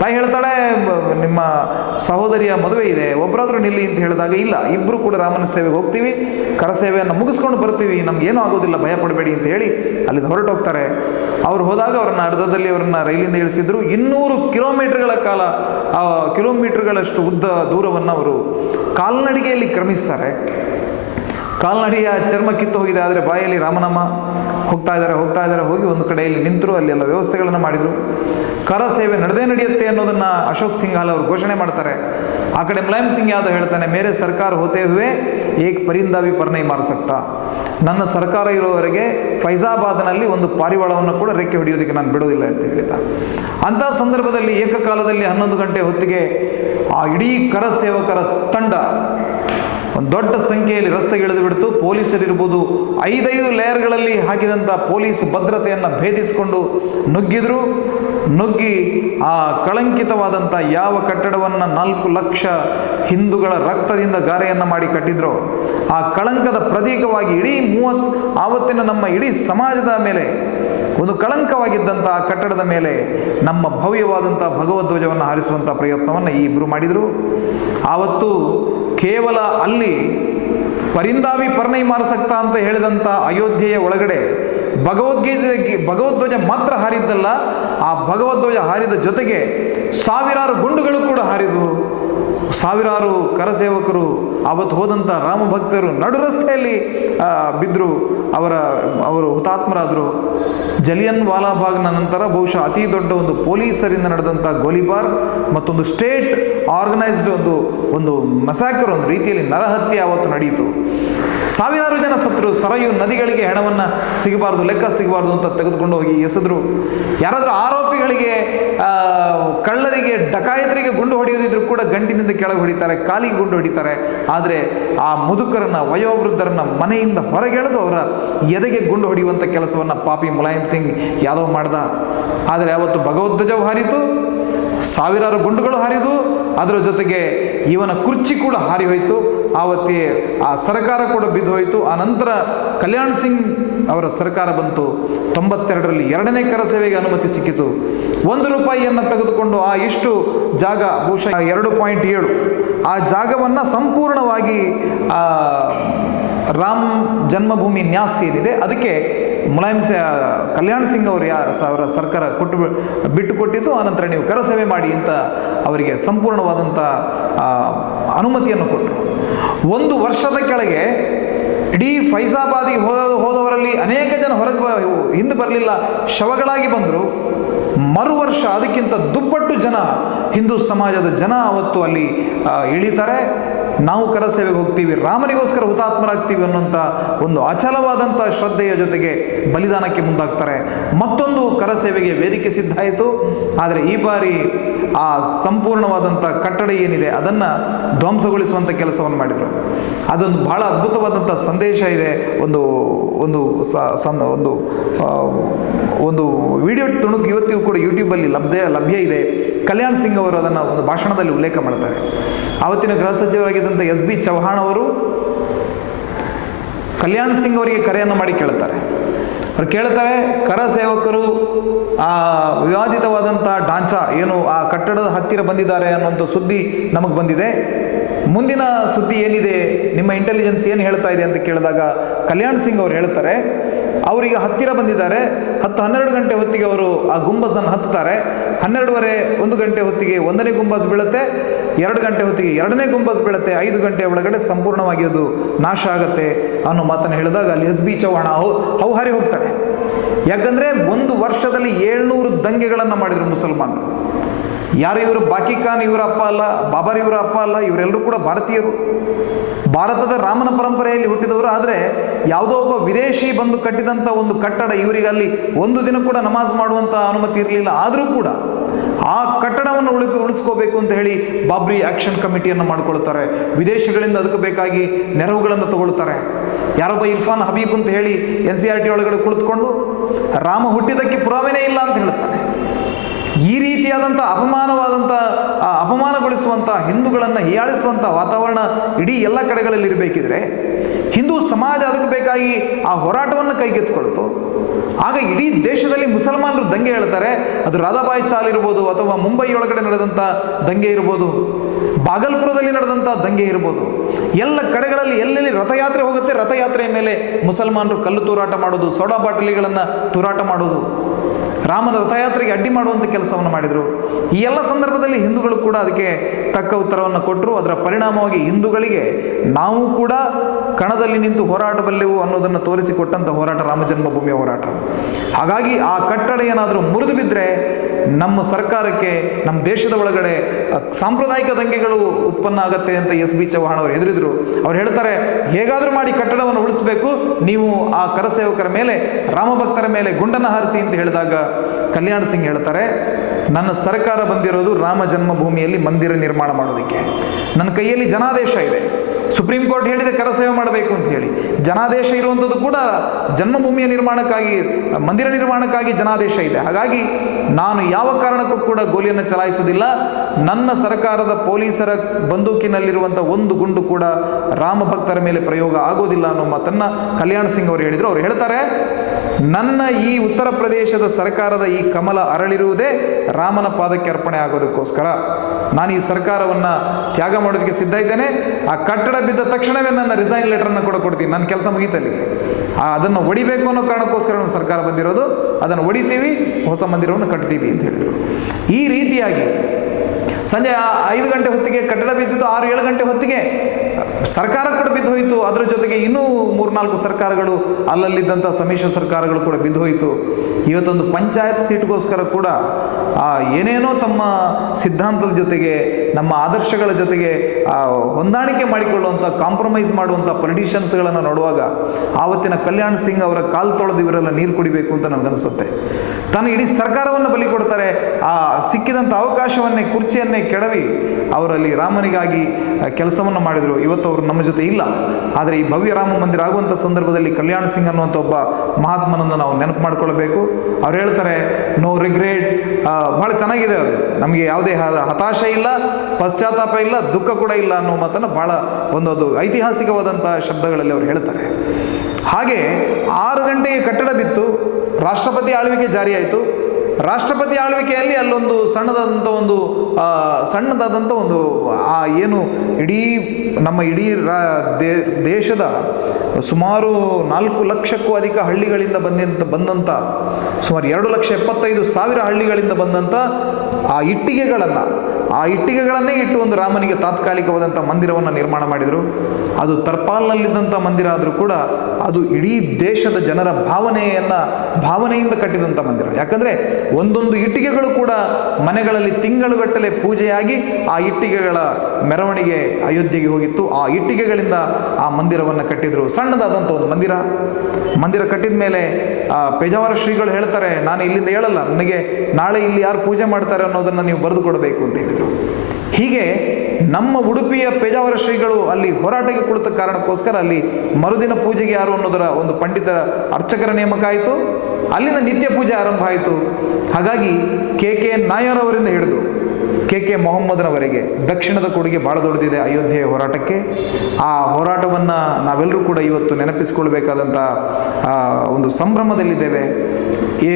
ತಾಯಿ ಹೇಳ್ತಾಳೆ ನಿಮ್ಮ ಸಹೋದರಿಯ ಮದುವೆ ಇದೆ ಒಬ್ಬರಾದ್ರೂ ನಿಲ್ಲಿ ಅಂತ ಹೇಳಿದಾಗ, ಇಲ್ಲ ಇಬ್ಬರು ಕೂಡ ರಾಮನ ಸೇವೆಗೆ ಹೋಗ್ತೀವಿ, ಕರಸೇವೆಯನ್ನು ಮುಗಿಸ್ಕೊಂಡು ಬರ್ತೀವಿ, ನಮಗೇನೂ ಆಗೋದಿಲ್ಲ, ಭಯ ಪಡಬೇಡಿ ಅಂತ ಹೇಳಿ ಅಲ್ಲಿಂದ ಹೊರಟೋಗ್ತಾರೆ ಅವ್ರು ಹೋದಾಗ ಅವ್ರನ್ನ ಅರ್ಧದಲ್ಲಿ ಅವರನ್ನು ರೈಲಿಂದ ಇಳಿಸಿದ್ರು. ಇನ್ನೂರು ಕಿಲೋಮೀಟರ್ಗಳ ಕಾಲ, ಆ ಕಿಲೋಮೀಟರ್ಗಳಷ್ಟು ಉದ್ದ ದೂರವನ್ನು ಅವರು ಕಾಲ್ನಡಿಗೆಯಲ್ಲಿ ಕ್ರಮಿಸ್ತಾರೆ. ಕಾಲ್ನಡಿಯ ಚರ್ಮ ಕಿತ್ತು ಹೋಗಿದೆ, ಆದರೆ ಬಾಯಲ್ಲಿ ರಾಮನಮ್ಮ ಹೋಗ್ತಾ ಇದ್ದಾರೆ ಹೋಗ್ತಾ ಇದ್ದಾರೆ, ಹೋಗಿ ಒಂದು ಕಡೆಯಲ್ಲಿ ನಿಂತರು, ಅಲ್ಲಿ ಎಲ್ಲ ವ್ಯವಸ್ಥೆಗಳನ್ನು ಮಾಡಿದರು. ಕರ ಸೇವೆ ನಡೆದೇ ನಡೆಯುತ್ತೆ ಅನ್ನೋದನ್ನು ಅಶೋಕ್ ಸಿಂಘಾಲ್ ಅವರು ಘೋಷಣೆ ಮಾಡ್ತಾರೆ. ಆ ಕಡೆ ಮುಲಾಯಂ ಸಿಂಗ್ ಯಾದವ್ ಹೇಳ್ತಾನೆ, ಮೇರೆ ಸರ್ಕಾರ ಹೋತೆ ಹುವೆ, ಏಕ್ ಪರಿಂದಾವಿ ಪರ್ನೈ ಮಾರಿಸಕ್ತಾ ನನ್ನ ಸರ್ಕಾರ ಇರೋವರೆಗೆ ಫೈಜಾಬಾದ್ನಲ್ಲಿ ಒಂದು ಪಾರಿವಾಳವನ್ನು ಕೂಡ ರೆಕ್ಕೆ ಹೊಡೆಯೋದಕ್ಕೆ ನಾನು ಬಿಡೋದಿಲ್ಲ ಅಂತ ಹೇಳಿದ ಅಂಥ ಸಂದರ್ಭದಲ್ಲಿ ಏಕಕಾಲದಲ್ಲಿ ಹನ್ನೊಂದು ಗಂಟೆ ಹೊತ್ತಿಗೆ ಆ ಇಡೀ ಕರ ಸೇವಕರ ತಂಡ ದೊಡ್ಡ ಸಂಖ್ಯೆಯಲ್ಲಿ ರಸ್ತೆಗೆ ಇಳಿದು ಬಿಡ್ತು. ಪೊಲೀಸರಿರ್ಬೋದು ಐದೈದು ಲೇಯರ್ಗಳಲ್ಲಿ ಹಾಕಿದಂಥ ಪೊಲೀಸ್ ಭದ್ರತೆಯನ್ನು ಭೇದಿಸಿಕೊಂಡು ನುಗ್ಗಿದ್ರು. ನುಗ್ಗಿ ಆ ಕಳಂಕಿತವಾದಂಥ ಯಾವ ಕಟ್ಟಡವನ್ನು ನಾಲ್ಕು ಲಕ್ಷ ಹಿಂದೂಗಳ ರಕ್ತದಿಂದ ಗಾರೆಯನ್ನು ಮಾಡಿ ಕಟ್ಟಿದ್ರು. ಆ ಕಳಂಕದ ಪ್ರತೀಕವಾಗಿ ಇಡೀ ಮೂವತ್ತು, ಆವತ್ತಿನ ನಮ್ಮ ಇಡೀ ಸಮಾಜದ ಮೇಲೆ, ಒಂದು ಕಳಂಕವಾಗಿದ್ದಂಥ ಆ ಕಟ್ಟಡದ ಮೇಲೆ ನಮ್ಮ ಭವ್ಯವಾದಂಥ ಭಗವಧ್ವಜವನ್ನು ಹಾರಿಸುವಂಥ ಪ್ರಯತ್ನವನ್ನು ಈ ಇಬ್ಬರು ಮಾಡಿದರು. ಆವತ್ತು ಕೇವಲ ಅಲ್ಲಿ ಪರಿಂದಾವಿ ಪರ್ಣಯ ಮಾರಸಕ್ತ ಅಂತ ಹೇಳಿದಂಥ ಅಯೋಧ್ಯೆಯ ಒಳಗಡೆ ಭಗವದ್ಗೀತೆ ಭಗವದ್ಧ್ವಜ ಮಾತ್ರ ಹಾರಿದ್ದಲ್ಲ, ಆ ಭಗವದ್ವಜ ಹಾರಿದ ಜೊತೆಗೆ ಸಾವಿರಾರು ಗುಂಡುಗಳು ಕೂಡ ಹಾರಿದವು. ಸಾವಿರಾರು ಕರಸೇವಕರು ಅವತ್ತು ಹೋದಂಥ ರಾಮಭಕ್ತರು ನಡು ರಸ್ತೆಯಲ್ಲಿ ಬಿದ್ದರು ಅವರ, ಅವರು ಹುತಾತ್ಮರಾದರು. ಜಲಿಯನ್ ವಾಲಾಬಾಗ್ನ ನಂತರ ಬಹುಶಃ ಅತಿ ದೊಡ್ಡ ಒಂದು ಪೊಲೀಸರಿಂದ ನಡೆದಂಥ ಗೋಲಿಬಾರ್ ಮತ್ತೊಂದು ಸ್ಟೇಟ್ ಆರ್ಗನೈಸ್ಡ್ ಒಂದು ಒಂದು ಮಸಾಕರ್ ಒಂದು ರೀತಿಯಲ್ಲಿ ನರಹತ್ಯೆ ಅವತ್ತು ನಡೆಯಿತು ಸಾವಿರಾರು ಜನ ಸತ್ರು ಸರಯು ನದಿಗಳಿಗೆ ಹೆಣವನ್ನು ಸಿಗಬಾರ್ದು, ಲೆಕ್ಕ ಸಿಗಬಾರ್ದು ಅಂತ ತೆಗೆದುಕೊಂಡು ಹೋಗಿ ಎಸೆದ್ರು. ಯಾರಾದರೂ ಆರೋಪಿಗಳಿಗೆ ಕಳ್ಳರಿಗೆ, ಡಕಾಯತರಿಗೆ ಗುಂಡು ಹೊಡೆಯೋದಿದ್ರು ಕೂಡ ಗಂಟಿನಿಂದ ಕೆಳಗೆ ಹೊಡಿತಾರೆ, ಕಾಲಿಗೆ ಗುಂಡು ಹೊಡಿತಾರೆ. ಆದರೆ ಆ ಮುದುಕರನ್ನ, ವಯೋವೃದ್ಧರನ್ನ ಮನೆಯಿಂದ ಹೊರಗೆಳೆದು ಅವರ ಎದೆಗೆ ಗುಂಡು ಹೊಡೆಯುವಂಥ ಕೆಲಸವನ್ನು ಪಾಪಿ ಮುಲಾಯಂ ಸಿಂಗ್ ಯಾದವ್ ಮಾಡ್ದ. ಆದರೆ ಅವತ್ತು ಭಗವದ್ವಜವು ಹಾರಿತು? ಸಾವಿರಾರು ಗುಂಡುಗಳು ಹಾರಿದು. ಅದರ ಜೊತೆಗೆ ಇವನ ಕುರ್ಚಿ ಕೂಡ ಹಾರಿ ಹೋಯಿತು. ಆವತ್ತೇ ಆ ಸರ್ಕಾರ ಕೂಡ ಬಿದ್ದು ಹೋಯಿತು. ಆ ನಂತರ ಕಲ್ಯಾಣ್ ಸಿಂಗ್ ಅವರ ಸರ್ಕಾರ ಬಂತು. ತೊಂಬತ್ತೆರಡರಲ್ಲಿ ಎರಡನೇ ಕರ ಸೇವೆಗೆ ಅನುಮತಿ ಸಿಕ್ಕಿತು. ಒಂದು ರೂಪಾಯಿಯನ್ನು ತೆಗೆದುಕೊಂಡು ಆ ಇಷ್ಟು ಜಾಗ, ಬಹುಶಃ ಎರಡು ಪಾಯಿಂಟ್ ಏಳು, ಆ ಜಾಗವನ್ನು ಸಂಪೂರ್ಣವಾಗಿ ರಾಮ್ ಜನ್ಮಭೂಮಿ ನ್ಯಾಸ್ ಏನಿದೆ, ಅದಕ್ಕೆ ಮುಲಾಯಂ ಕಲ್ಯಾಣ್ ಸಿಂಗ್ ಅವರು ಯಾ ಅವರ ಸರ್ಕಾರ ಕೊಟ್ಟು ಬಿಟ್ಟು ಕೊಟ್ಟಿದ್ದು, ಆನಂತರ ನೀವು ಕರಸೇವೆ ಮಾಡಿ ಅಂತ ಅವರಿಗೆ ಸಂಪೂರ್ಣವಾದಂಥ ಅನುಮತಿಯನ್ನು ಕೊಟ್ಟರು ಒಂದು ವರ್ಷದ ಕೆಳಗೆ ಇಡೀ ಫೈಜಾಬಾದಿಗೆ ಹೋದ ಹೋದವರಲ್ಲಿ ಅನೇಕ ಜನ ಹೊರಗೆ ಹಿಂದೆ ಬರಲಿಲ್ಲ, ಶವಗಳಾಗಿ ಬಂದರು. ಮರು ವರ್ಷ ಅದಕ್ಕಿಂತ ದುಪ್ಪಟ್ಟು ಜನ ಹಿಂದೂ ಸಮಾಜದ ಜನ ಅವತ್ತು ಅಲ್ಲಿ ಇಳಿತಾರೆ. ನಾವು ಕರಸೇವೆಗೆ ಹೋಗ್ತೀವಿ, ರಾಮನಿಗೋಸ್ಕರ ಹುತಾತ್ಮರಾಗ್ತೀವಿ ಅನ್ನುವಂಥ ಒಂದು ಅಚಲವಾದಂಥ ಶ್ರದ್ಧೆಯ ಜೊತೆಗೆ ಬಲಿದಾನಕ್ಕೆ ಮುಂದಾಗ್ತಾರೆ. ಮತ್ತೊಂದು ಕರಸೇವೆಗೆ ವೇದಿಕೆ ಸಿದ್ಧ ಆಯಿತು. ಆದರೆ ಈ ಬಾರಿ ಆ ಸಂಪೂರ್ಣವಾದಂಥ ಕಟ್ಟಡ ಏನಿದೆ, ಅದನ್ನು ಧ್ವಂಸಗೊಳಿಸುವಂಥ ಕೆಲಸವನ್ನು ಮಾಡಿದರು. ಅದೊಂದು ಬಹಳ ಅದ್ಭುತವಾದಂಥ ಸಂದೇಶ ಇದೆ. ಒಂದು ಒಂದು ಸ ಸಂ ಒಂದು ಒಂದು ವಿಡಿಯೋ ತುಣುಕು ಇವತ್ತಿಗೂ ಕೂಡ ಯೂಟ್ಯೂಬಲ್ಲಿ ಲಭ್ಯ ಲಭ್ಯ ಇದೆ. ಕಲ್ಯಾಣ್ ಸಿಂಗ್ ಅವರು ಅದನ್ನು ಒಂದು ಭಾಷಣದಲ್ಲಿ ಉಲ್ಲೇಖ ಮಾಡ್ತಾರೆ. ಆವತ್ತಿನ ಗೃಹ ಸಚಿವರಾಗಿದ್ದಂಥ ಎಸ್ ಬಿ ಚೌಹಾಣ್ ಅವರು ಕಲ್ಯಾಣ್ ಸಿಂಗ್ ಅವರಿಗೆ ಕರೆಯನ್ನು ಮಾಡಿ ಕೇಳ್ತಾರೆ. ಅವ್ರು ಕೇಳ್ತಾರೆ, ಕರ ಸೇವಕರು, ಆ ವಿವಾದಿತವಾದಂಥ ಡಾಂಚಾ ಏನು ಆ ಕಟ್ಟಡದ ಹತ್ತಿರ ಬಂದಿದ್ದಾರೆ ಅನ್ನೋಂಥ ಸುದ್ದಿ ನಮಗೆ ಬಂದಿದೆ. ಮುಂದಿನ ಸುದ್ದಿ ಏನಿದೆ, ನಿಮ್ಮ ಇಂಟೆಲಿಜೆನ್ಸ್ ಏನು ಹೇಳ್ತಾ ಇದೆ ಅಂತ ಕೇಳಿದಾಗ ಕಲ್ಯಾಣ್ ಸಿಂಗ್ ಅವರು ಹೇಳ್ತಾರೆ ಅವರಿಗೆ ಹತ್ತಿರ ಬಂದಿದ್ದಾರೆ. ಹತ್ತು ಹನ್ನೆರಡು ಗಂಟೆ ಹೊತ್ತಿಗೆ ಅವರು ಆ ಗುಂಬಸನ್ನು ಹತ್ತುತ್ತಾರೆ. ಹನ್ನೆರಡುವರೆ ಒಂದು ಗಂಟೆ ಹೊತ್ತಿಗೆ ಒಂದನೇ ಗುಂಬಸ್ ಬೀಳುತ್ತೆ. ಎರಡು ಗಂಟೆ ಹೊತ್ತಿಗೆ ಎರಡನೇ ಗುಂಬಸ್ ಬೀಳುತ್ತೆ. ಐದು ಗಂಟೆ ಒಳಗಡೆ ಸಂಪೂರ್ಣವಾಗಿ ಅದು ನಾಶ ಆಗುತ್ತೆ ಅನ್ನೋ ಮಾತನ್ನು ಹೇಳಿದಾಗ ಅಲ್ಲಿ ಎಸ್ ಬಿ ಚೌಹಾಣ ಅವು ಅವು ಹೋಗ್ತಾರೆ. ಯಾಕಂದರೆ ಒಂದು ವರ್ಷದಲ್ಲಿ ಏಳ್ನೂರು ದಂಗೆಗಳನ್ನು ಮಾಡಿದರು ಮುಸಲ್ಮಾನರು ಯಾರು ಇವರು? ಬಾಕಿ ಖಾನ್ ಇವರ ಅಪ್ಪ ಅಲ್ಲ, ಬಾಬರ್ ಇವರ ಅಪ್ಪ ಅಲ್ಲ, ಇವರೆಲ್ಲರೂ ಕೂಡ ಭಾರತೀಯರು. ಭಾರತದ ರಾಮನ ಪರಂಪರೆಯಲ್ಲಿ ಹುಟ್ಟಿದವರು, ಆದರೆ ಯಾವುದೋ ಒಬ್ಬ ವಿದೇಶಿ ಬಂದು ಕಟ್ಟಿದಂಥ ಒಂದು ಕಟ್ಟಡ ಇವರಿಗಲ್ಲಿ ಒಂದು ದಿನ ಕೂಡ ನಮಾಜ್ ಮಾಡುವಂಥ ಅನುಮತಿ ಇರಲಿಲ್ಲ. ಆದರೂ ಕೂಡ ಆ ಕಟ್ಟಡವನ್ನು ಉಳಿಪಿ, ಉಳಿಸ್ಕೋಬೇಕು ಅಂತ ಹೇಳಿ ಬಾಬ್ರಿ ಆಕ್ಷನ್ ಕಮಿಟಿಯನ್ನು ಮಾಡಿಕೊಳ್ತಾರೆ. ವಿದೇಶಗಳಿಂದ ಅದಕ್ಕೆ ಬೇಕಾಗಿ ನೆರವುಗಳನ್ನು ತಗೊಳ್ತಾರೆ. ಯಾರೊಬ್ಬ ಇರ್ಫಾನ್ ಹಬೀಬ್ ಅಂತ ಹೇಳಿ ಎನ್ ಸಿ ಆರ್ ಟಿ ಒಳಗಡೆ ಕುಳಿತುಕೊಂಡು, ರಾಮ ಹುಟ್ಟಿದ್ದಕ್ಕೆ ಪುರಾವೆನೇ ಇಲ್ಲ ಅಂತ ಹೇಳ್ತಾನೆ ಈ ರೀತಿಯಾದಂಥ ಅಪಮಾನವಾದಂಥ ಅಪಮಾನಗೊಳಿಸುವಂಥ ಹಿಂದೂಗಳನ್ನು ಹೀಯಾಳಿಸುವಂಥ ವಾತಾವರಣ ಇಡೀ ಎಲ್ಲ ಕಡೆಗಳಲ್ಲಿ ಇರಬೇಕಿದ್ರೆ, ಹಿಂದೂ ಸಮಾಜ ಅದಕ್ಕೆ ಬೇಕಾಗಿ ಆ ಹೋರಾಟವನ್ನು ಕೈಗೆತ್ತಿಕೊಳ್ತು. ಆಗ ಇಡೀ ದೇಶದಲ್ಲಿ ಮುಸಲ್ಮಾನರು ದಂಗೆ ಹೇಳ್ತಾರೆ, ಅದು ರಾಧಾಬಾಯಿ ಚಾಲ್ ಇರ್ಬೋದು ಅಥವಾ ಮುಂಬೈ ಒಳಗಡೆ ನಡೆದಂಥ ದಂಗೆ ಇರ್ಬೋದು, ಬಾಗಲ್ಪುರದಲ್ಲಿ ನಡೆದಂಥ ದಂಗೆ ಇರ್ಬೋದು. ಎಲ್ಲ ಕಡೆಗಳಲ್ಲಿ ಎಲ್ಲೆಲ್ಲಿ ರಥಯಾತ್ರೆ ಹೋಗುತ್ತೆ, ರಥಯಾತ್ರೆಯ ಮೇಲೆ ಮುಸಲ್ಮಾನರು ಕಲ್ಲು ತೂರಾಟ ಮಾಡೋದು, ಸೋಡಾ ಬಾಟಲಿಗಳನ್ನು ತೂರಾಟ ಮಾಡೋದು. ರಾಮನ ರಥಯಾತ್ರೆಗೆ ಅಡ್ಡಿ ಮಾಡುವಂಥ ಕೆಲಸವನ್ನು ಮಾಡಿದರು. ಈ ಎಲ್ಲ ಸಂದರ್ಭದಲ್ಲಿ ಹಿಂದೂಗಳು ಕೂಡ ಅದಕ್ಕೆ ತಕ್ಕ ಉತ್ತರವನ್ನು ಕೊಟ್ಟರು ಅದರ ಪರಿಣಾಮವಾಗಿ ಹಿಂದೂಗಳಿಗೆ ನಾವು ಕೂಡ ಕಣದಲ್ಲಿ ನಿಂತು ಹೋರಾಟಬಲ್ಲೆವು ಅನ್ನೋದನ್ನು ತೋರಿಸಿಕೊಟ್ಟಂಥ ಹೋರಾಟ ರಾಮ ಜನ್ಮಭೂಮಿಯ ಹೋರಾಟ. ಹಾಗಾಗಿ ಆ ಕಟ್ಟಡ ಏನಾದರೂ ಮುರಿದು ಬಿದ್ದರೆ ನಮ್ಮ ಸರ್ಕಾರಕ್ಕೆ, ನಮ್ಮ ದೇಶದ ಒಳಗಡೆ ಸಾಂಪ್ರದಾಯಿಕ ದಂಗೆಗಳು ಉತ್ಪನ್ನ ಆಗತ್ತೆ ಅಂತ ಎಸ್ ಬಿ ಚೌಹಾಣ್ ಅವರು ಎದುರಿದ್ರು ಅವ್ರು ಹೇಳ್ತಾರೆ, ಹೇಗಾದರೂ ಮಾಡಿ ಕಟ್ಟಡವನ್ನು ಉಳಿಸಬೇಕು, ನೀವು ಆ ಕರಸೇವಕರ ಮೇಲೆ ರಾಮಭಕ್ತರ ಮೇಲೆ ಗುಂಡನ ಹಾರಿಸಿ ಅಂತ ಹೇಳಿದಾಗ ಕಲ್ಯಾಣ್ ಸಿಂಗ್ ಹೇಳ್ತಾರೆ, ನನ್ನ ಸರ್ಕಾರ ಬಂದಿರೋದು ರಾಮ ಜನ್ಮಭೂಮಿಯಲ್ಲಿ ಮಂದಿರ ನಿರ್ಮಾಣ ಮಾಡೋದಕ್ಕೆ. ನನ್ನ ಕೈಯಲ್ಲಿ ಜನಾದೇಶ ಇದೆ. ಸುಪ್ರೀಂ ಕೋರ್ಟ್ ಹೇಳಿದೆ ಕರಸೇವೆ ಮಾಡಬೇಕು ಅಂತ ಹೇಳಿ. ಜನಾದೇಶ ಇರುವಂಥದ್ದು ಕೂಡ ಜನ್ಮಭೂಮಿಯ ನಿರ್ಮಾಣಕ್ಕಾಗಿ, ಮಂದಿರ ನಿರ್ಮಾಣಕ್ಕಾಗಿ ಜನಾದೇಶ ಇದೆ. ಹಾಗಾಗಿ ನಾನು ಯಾವ ಕಾರಣಕ್ಕೂ ಕೂಡ ಗೋಲಿಯನ್ನು ಚಲಾಯಿಸುವುದಿಲ್ಲ. ನನ್ನ ಸರ್ಕಾರದ ಪೊಲೀಸರ ಬಂದೂಕಿನಲ್ಲಿರುವಂಥ ಒಂದು ಗುಂಡು ಕೂಡ ರಾಮ ಭಕ್ತರ ಮೇಲೆ ಪ್ರಯೋಗ ಆಗೋದಿಲ್ಲ ಅನ್ನೋ ಮಾತನ್ನು ಕಲ್ಯಾಣ ಸಿಂಗ್ ಅವರು ಹೇಳಿದರು. ಅವ್ರು ಹೇಳ್ತಾರೆ, ನನ್ನ ಈ ಉತ್ತರ ಪ್ರದೇಶದ ಸರ್ಕಾರದ ಈ ಕಮಲ ಅರಳಿರುವುದೇ ರಾಮನ ಪಾದಕ್ಕೆ ಅರ್ಪಣೆ ಆಗೋದಕ್ಕೋಸ್ಕರ. ನಾನು ಈ ಸರ್ಕಾರವನ್ನು ತ್ಯಾಗ ಮಾಡೋದಕ್ಕೆ ಸಿದ್ಧ ಇದ್ದೇನೆ. ಆ ಕಟ್ಟಡ ಬಿದ್ದ ತಕ್ಷಣವೇ ನನ್ನ ರಿಸೈನ್ ಲೆಟರನ್ನು ಕೂಡ ಕೊಡ್ತೀನಿ. ನನ್ನ ಕೆಲಸ ಮುಗೀತಲ್ಲಿಗೆ ಅದನ್ನು ಒಡಿಬೇಕು ಅನ್ನೋ ಕಾರಣಕ್ಕೋಸ್ಕರ ನಮ್ಮ ಸರ್ಕಾರ ಬಂದಿರೋದು. ಅದನ್ನು ಒಡಿತೀವಿ ಹೊಸ ಮಂದಿರವನ್ನು ಕಟ್ತೀವಿ ಅಂತ ಹೇಳಿದರು. ಈ ರೀತಿಯಾಗಿ ಸಂಜೆ ಐದು ಗಂಟೆ ಹೊತ್ತಿಗೆ ಕಟ್ಟಡ ಬಿದ್ದಿದ್ದು ಆರು, ಏಳು ಗಂಟೆ ಹೊತ್ತಿಗೆ ಸರ್ಕಾರ ಕೂಡ ಬಿದ್ದು ಹೋಯಿತು. ಅದರ ಜೊತೆಗೆ ಇನ್ನೂ ಮೂರ್ನಾಲ್ಕು ಸರ್ಕಾರಗಳು ಅಲ್ಲಲ್ಲಿದ್ದಂಥ ಸಮ್ಮಿಶ್ರ ಸರ್ಕಾರಗಳು ಕೂಡ ಬಿದ್ದು ಹೋಯಿತು. ಇವತ್ತೊಂದು ಪಂಚಾಯತ್ ಸೀಟ್ಗೋಸ್ಕರ ಕೂಡ ಆ ಏನೇನೋ ತಮ್ಮ ಸಿದ್ಧಾಂತದ ಜೊತೆಗೆ, ನಮ್ಮ ಆದರ್ಶಗಳ ಜೊತೆಗೆ ಹೊಂದಾಣಿಕೆ ಮಾಡಿಕೊಳ್ಳುವಂಥ ಕಾಂಪ್ರಮೈಸ್ ಮಾಡುವಂಥ ಪೊಲಿಟಿಷಿಯನ್ಸ್ಗಳನ್ನು ನೋಡುವಾಗ, ಆವತ್ತಿನ ಕಲ್ಯಾಣ್ ಸಿಂಗ್ ಅವರ ಕಾಲು ತೊಳೆದು ಇವರೆಲ್ಲ ನೀರು ಕುಡಿಬೇಕು ಅಂತ ನನಗನ್ಸುತ್ತೆ ತಾನು ಇಡೀ ಸರ್ಕಾರವನ್ನು ಬಲಿ ಕೊಡ್ತಾರೆ. ಆ ಸಿಕ್ಕಿದಂಥ ಅವಕಾಶವನ್ನೇ, ಕುರ್ಚಿಯನ್ನೇ ಕೆಡವಿ ಅವರಲ್ಲಿ ರಾಮನಿಗಾಗಿ ಕೆಲಸವನ್ನು ಮಾಡಿದರು. ಇವತ್ತು ಅವರು ನಮ್ಮ ಜೊತೆ ಇಲ್ಲ. ಆದರೆ ಈ ಭವ್ಯ ರಾಮ ಮಂದಿರ ಆಗುವಂಥ ಸಂದರ್ಭದಲ್ಲಿ ಕಲ್ಯಾಣ ಸಿಂಗ್ ಅನ್ನುವಂಥ ಒಬ್ಬ ಮಹಾತ್ಮನನ್ನು ನಾವು ನೆನಪು ಮಾಡಿಕೊಳ್ಳಬೇಕು ಅವ್ರು ಹೇಳ್ತಾರೆ ನೋ ರಿಗ್ರೇಟ್ ಭಾಳ ಚೆನ್ನಾಗಿದೆ ಅದು. ನಮಗೆ ಯಾವುದೇ ಹತಾಶೆ ಇಲ್ಲ, ಪಶ್ಚಾತ್ತಾಪ ಇಲ್ಲ, ದುಃಖ ಕೂಡ ಇಲ್ಲ ಅನ್ನೋ ಮಾತನ್ನು ಭಾಳ ಒಂದೊಂದು ಐತಿಹಾಸಿಕವಾದಂಥ ಶಬ್ದಗಳಲ್ಲಿ ಅವರು ಹೇಳ್ತಾರೆ. ಹಾಗೆ ಆರು ಗಂಟೆಗೆ ಕಟ್ಟಡ ಬಿತ್ತು. ರಾಷ್ಟ್ರಪತಿ ಆಳ್ವಿಕೆ ಜಾರಿಯಾಯಿತು. ರಾಷ್ಟ್ರಪತಿ ಆಳ್ವಿಕೆಯಲ್ಲಿ ಅಲ್ಲೊಂದು ಸಣ್ಣದಾದಂಥ ಒಂದು ಸಣ್ಣದಾದಂಥ ಒಂದು, ಆ, ಏನು ಇಡೀ ನಮ್ಮ ಇಡೀ ರಾ ದೇಶದ ಸುಮಾರು ನಾಲ್ಕು ಲಕ್ಷಕ್ಕೂ ಅಧಿಕ ಹಳ್ಳಿಗಳಿಂದ ಬಂದಂಥ ಬಂದಂಥ ಸುಮಾರು ಎರಡು ಲಕ್ಷ ಎಪ್ಪತ್ತೈದು ಸಾವಿರ ಹಳ್ಳಿಗಳಿಂದ ಬಂದಂಥ ಆ ಇಟ್ಟಿಗೆಗಳನ್ನು ಆ ಇಟ್ಟಿಗೆಗಳನ್ನೇ ಇಟ್ಟು ಒಂದು ರಾಮನಿಗೆ ತಾತ್ಕಾಲಿಕವಾದಂಥ ಮಂದಿರವನ್ನು ನಿರ್ಮಾಣ ಮಾಡಿದರು. ಅದು ತರ್ಪಾಲ್ನಲ್ಲಿದ್ದಂಥ ಮಂದಿರ ಆದರೂ ಕೂಡ ಅದು ಇಡೀ ದೇಶದ ಜನರ ಭಾವನೆಯನ್ನು, ಭಾವನೆಯಿಂದ ಕಟ್ಟಿದಂಥ ಮಂದಿರ. ಯಾಕಂದರೆ ಒಂದೊಂದು ಇಟ್ಟಿಗೆಗಳು ಕೂಡ ಮನೆಗಳಲ್ಲಿ ತಿಂಗಳುಗಟ್ಟಲೆ ಪೂಜೆಯಾಗಿ ಆ ಇಟ್ಟಿಗೆಗಳ ಮೆರವಣಿಗೆ ಅಯೋಧ್ಯೆಗೆ ಹೋಗಿತ್ತು. ಆ ಇಟ್ಟಿಗೆಗಳಿಂದ ಆ ಮಂದಿರವನ್ನು ಕಟ್ಟಿದರು. ಸಣ್ಣದಾದಂಥ ಒಂದು ಮಂದಿರ. ಮಂದಿರ ಕಟ್ಟಿದ ಮೇಲೆ, ಆ, ಪೇಜಾವರ ಶ್ರೀಗಳು ಹೇಳ್ತಾರೆ, ನಾನು ಇಲ್ಲಿಂದ ಹೇಳಲ್ಲ, ನನಗೆ ನಾಳೆ ಇಲ್ಲಿ ಯಾರು ಪೂಜೆ ಮಾಡ್ತಾರೆ ಅನ್ನೋದನ್ನು ನೀವು ಬರೆದು ಕೊಡಬೇಕು ಅಂತ ಹೇಳಿದರು ಹೀಗೆ ನಮ್ಮ ಉಡುಪಿಯ ಪೇಜಾವರ ಶ್ರೀಗಳು ಅಲ್ಲಿ ಹೋರಾಟಕ್ಕೆ ಕುಳಿತ ಕಾರಣಕ್ಕೋಸ್ಕರ ಅಲ್ಲಿ ಮರುದಿನ ಪೂಜೆಗೆ ಯಾರು ಅನ್ನೋದರ ಒಂದು ಪಂಡಿತರ ಅರ್ಚಕರ ನೇಮಕ ಆಯಿತು. ಅಲ್ಲಿಂದ ನಿತ್ಯ ಪೂಜೆ ಆರಂಭ ಆಯಿತು. ಹಾಗಾಗಿ ಕೆ ಕೆ ನಾಯರವರಿಂದ ಹಿಡಿದು ಕೆ ಕೆ ಮೊಹಮ್ಮದನವರೆಗೆ ದಕ್ಷಿಣದ ಕೊಡುಗೆ ಭಾಳ ದೊಡ್ಡದಿದೆ ಅಯೋಧ್ಯೆಯ ಹೋರಾಟಕ್ಕೆ. ಆ ಹೋರಾಟವನ್ನು ನಾವೆಲ್ಲರೂ ಕೂಡ ಇವತ್ತು ನೆನಪಿಸಿಕೊಳ್ಬೇಕಾದಂಥ ಒಂದು ಸಂಭ್ರಮದಲ್ಲಿದ್ದೇವೆ. ಈ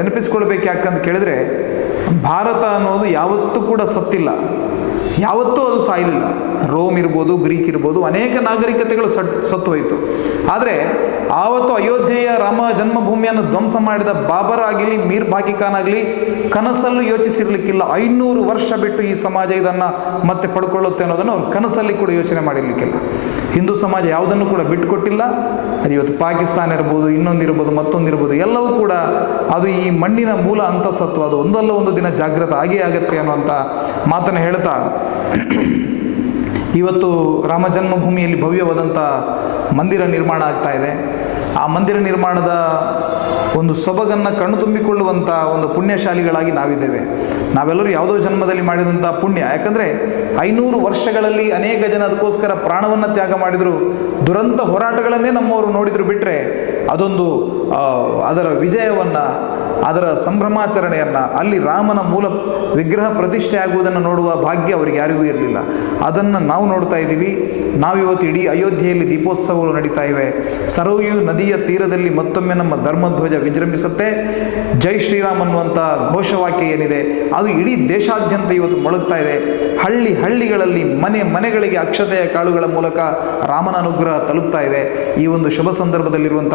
ನೆನಪಿಸ್ಕೊಳ್ಬೇಕು ಯಾಕಂತ ಕೇಳಿದ್ರೆ ಭಾರತ ಅನ್ನೋದು ಯಾವತ್ತೂ ಕೂಡ ಸತ್ತಿಲ್ಲ. ಯಾವತ್ತೂ ಅದು ಸಾಯಲಿಲ್ಲ. ರೋಮ್ ಇರ್ಬೋದು, ಗ್ರೀಕ್ ಇರ್ಬೋದು, ಅನೇಕ ನಾಗರಿಕತೆಗಳು ಸತ್ತು ಹೋಯಿತು ಆದರೆ ಆವತ್ತು ಅಯೋಧ್ಯೆಯ ರಾಮ ಜನ್ಮಭೂಮಿಯನ್ನು ಧ್ವಂಸ ಮಾಡಿದ ಬಾಬರ್ ಆಗಲಿ ಮೀರ್ ಬಾಕಿ ಖಾನ್ ಆಗಲಿ, ಕನಸಲ್ಲೂ ಯೋಚಿಸಿರ್ಲಿಕ್ಕಿಲ್ಲ. ಐನೂರು ವರ್ಷ ಬಿಟ್ಟು ಈ ಸಮಾಜ ಇದನ್ನು ಮತ್ತೆ ಪಡ್ಕೊಳ್ಳುತ್ತೆ ಅನ್ನೋದನ್ನು ಕನಸಲ್ಲಿ ಕೂಡ ಯೋಚನೆ ಮಾಡಿರ್ಲಿಕ್ಕಿಲ್ಲ. ಹಿಂದೂ ಸಮಾಜ ಯಾವುದನ್ನು ಕೂಡ ಬಿಟ್ಟುಕೊಟ್ಟಿಲ್ಲ. ಅದು ಇವತ್ತು ಪಾಕಿಸ್ತಾನ ಇರ್ಬೋದು ಇನ್ನೊಂದಿರ್ಬೋದು ಮತ್ತೊಂದಿರ್ಬೋದು ಎಲ್ಲವೂ ಕೂಡ ಅದು ಈ ಮಣ್ಣಿನ ಮೂಲ ಅಂತಸತ್ವ ಅದು ಒಂದಲ್ಲ ಒಂದು ದಿನ ಜಾಗೃತ ಆಗೇ ಆಗತ್ತೆ ಅನ್ನುವಂಥ ಮಾತನ್ನು ಹೇಳ್ತಾ ಇವತ್ತು ರಾಮ ಜನ್ಮಭೂಮಿಯಲ್ಲಿ ಭವ್ಯವಾದಂಥ ಮಂದಿರ ನಿರ್ಮಾಣ ಆಗ್ತಾ ಇದೆ. ಆ ಮಂದಿರ ನಿರ್ಮಾಣದ ಒಂದು ಸೊಬಗನ್ನು ಕಣ್ಣು ತುಂಬಿಕೊಳ್ಳುವಂಥ ಒಂದು ಪುಣ್ಯಶಾಲಿಗಳಾಗಿ ನಾವಿದ್ದೇವೆ. ನಾವೆಲ್ಲರೂ ಯಾವುದೋ ಜನ್ಮದಲ್ಲಿ ಮಾಡಿದಂಥ ಪುಣ್ಯ. ಯಾಕಂದರೆ ಐನೂರು ವರ್ಷಗಳಲ್ಲಿ ಅನೇಕ ಜನ ಅದಕ್ಕೋಸ್ಕರ ಪ್ರಾಣವನ್ನು ತ್ಯಾಗ ಮಾಡಿದರು. ದುರಂತ ಹೋರಾಟಗಳನ್ನೇ ನಮ್ಮವರು ನೋಡಿದ್ರು ಬಿಟ್ಟರೆ ಅದೊಂದು ಅದರ ವಿಜಯವನ್ನು ಅದರ ಸಂಭ್ರಮಾಚರಣೆಯನ್ನು ಅಲ್ಲಿ ರಾಮನ ಮೂಲ ವಿಗ್ರಹ ಪ್ರತಿಷ್ಠೆ ಆಗುವುದನ್ನು ನೋಡುವ ಭಾಗ್ಯ ಅವರಿಗೆ ಯಾರಿಗೂ ಇರಲಿಲ್ಲ. ಅದನ್ನು ನಾವು ನೋಡ್ತಾ ಇದ್ದೀವಿ. ನಾವಿವತ್ತು ಇಡೀ ಅಯೋಧ್ಯೆಯಲ್ಲಿ ದೀಪೋತ್ಸವಗಳು ನಡೀತಾ ಇವೆ. ಸರೋಯು ನದಿಯ ತೀರದಲ್ಲಿ ಮತ್ತೊಮ್ಮೆ ನಮ್ಮ ಧರ್ಮಧ್ವಜ ವಿಜೃಂಭಿಸುತ್ತೆ. ಜೈ ಶ್ರೀರಾಮ್ ಅನ್ನುವಂಥ ಘೋಷವಾಕ್ಯ ಏನಿದೆ, ಅದು ಇಡೀ ದೇಶಾದ್ಯಂತ ಇವತ್ತು ಮೊಳಗ್ತಾ ಇದೆ. ಹಳ್ಳಿ ಹಳ್ಳಿಗಳಲ್ಲಿ ಮನೆ ಮನೆಗಳಿಗೆ ಅಕ್ಷತೆಯ ಕಾಳುಗಳ ಮೂಲಕ ರಾಮನ ಅನುಗ್ರಹ ತಲುಪ್ತಾ ಇದೆ. ಈ ಒಂದು ಶುಭ ಸಂದರ್ಭದಲ್ಲಿರುವಂಥ